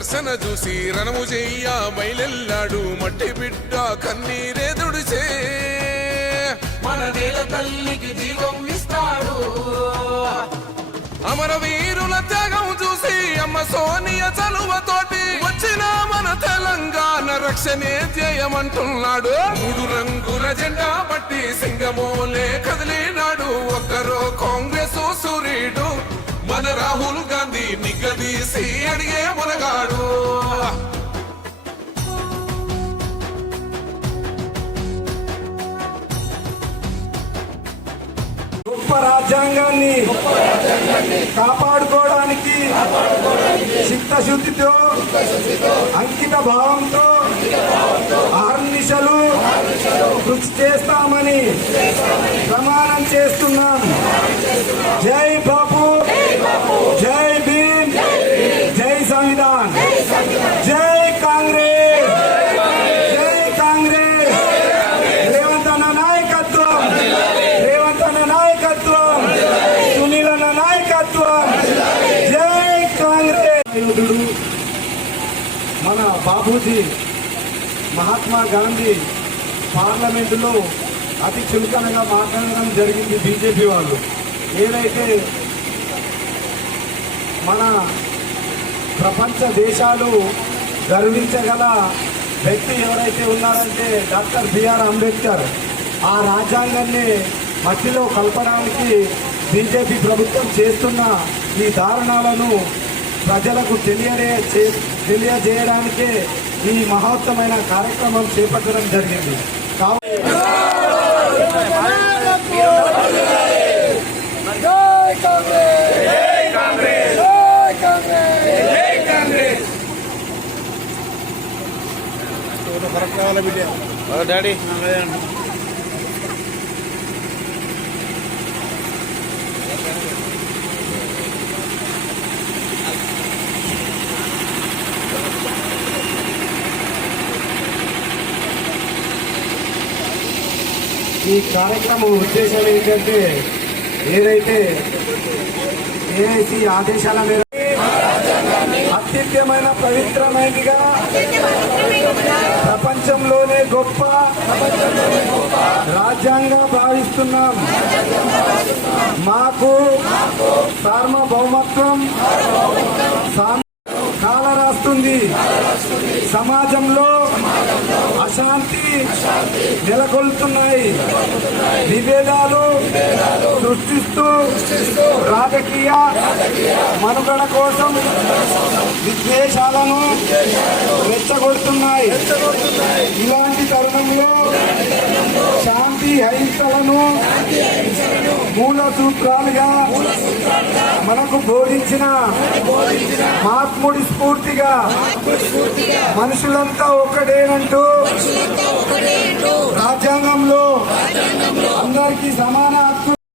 సంఘర్షణ చూసి రణము చెయ్య బయలెల్లాడు మట్టి బిడ్డ కన్నీరే దుడిచే మన నేల తల్లికి జీవం ఇస్తాడు. అమరవీరుల త్యాగం చూసి అమ్మ సోనియ చలువతోటి వచ్చిన మన తెలంగాణ రక్షణే ధ్యేయమంటున్నాడు. మూడు రంగుల జెండా బట్టి సింగమోలే కదిలినాడు. ఒక్కరో కాంగ్రెస్ సూర్యుడు మన రాహుల్ గాంధీ నిగ్గదీసి అడిగే మునగాడు గొప్ప రాజ్యాంగాన్ని కాపాడుకోవడానికి చిత్తశుద్ధితో అంకిత భావంతో ఆర్నిశలు కృషి చేస్తామని ప్రమాణం చేస్తున్నాం. జై బాబు యోధుడు మన బాబూజీ మహాత్మా గాంధీ పార్లమెంటులో అతి చులకనగా మాట్లాడడం జరిగింది బీజేపీ వాళ్ళు. ఏదైతే మన ప్రపంచ దేశాలు గర్వించగల వ్యక్తి ఎవరైతే ఉన్నారంటే డాక్టర్ బిఆర్ అంబేద్కర్ ఆ రాజ్యాంగాన్ని మట్టిలో కలపడానికి బీజేపీ ప్రభుత్వం చేస్తున్న ఈ దారుణాలను ప్రజలకు తెలియడే చే- తెలియజేయడానికే ఈ మహోత్తమైన కార్యక్రమం చేపట్టడం జరిగింది. కాబట్టి డాడీ. ఈ కార్యక్రమం ఉద్దేశం ఏంటంటే ఏదైతే ఏఐసి ఆదేశాల మేరకు అత్యుత్తమైన పవిత్రమైనదిగా ప్రపంచంలోనే గొప్ప రాజ్యాంగం భావిస్తున్నాం. మాకు సార్వభౌమత్వం కాల రాస్తుంది. సమాజంలో అశాంతి నెలకొల్తున్నాయి విభేదాలు సృష్టిస్తూ రాజకీయ మనుగడ కోసం విద్వేషాలను రెచ్చగొడుతున్నాయి. ఇలాంటి తరుణంలో శాంతి అహింసలను మూల సూత్రాలుగా మనకు బోధించిన మహాత్ముడి స్ఫూర్తిగా మనుషులంతా ఒక్కడేనంటూ రాజ్యాంగంలో అందరికీ సమాన హక్కు